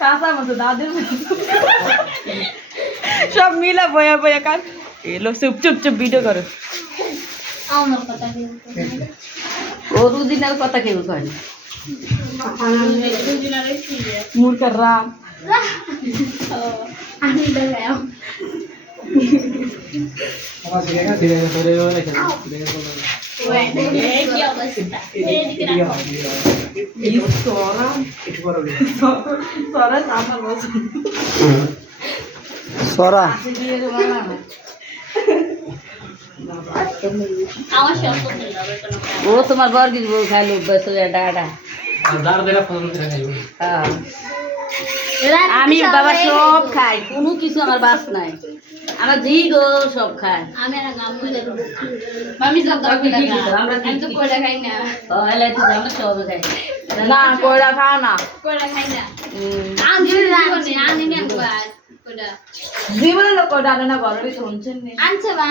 কাঁচা মতো দাদের সব মিলা বয়া বয়া কার এলো চুপ চুপ চুপ ভিডিও করো ও দুদিন আর কথা কেউ কয় না মুরকার রাম সরা ও তোমার বর্গির বউ খাইলো ডাটা আমি বাবা সব খাই কোনো কিছু আমার বাস নাই আমার জি গো সব খায় আমরা সব খাই না কয়লা খাও না জীবনে লোক কয়লা না ঘরের শুনছেন আনছে বা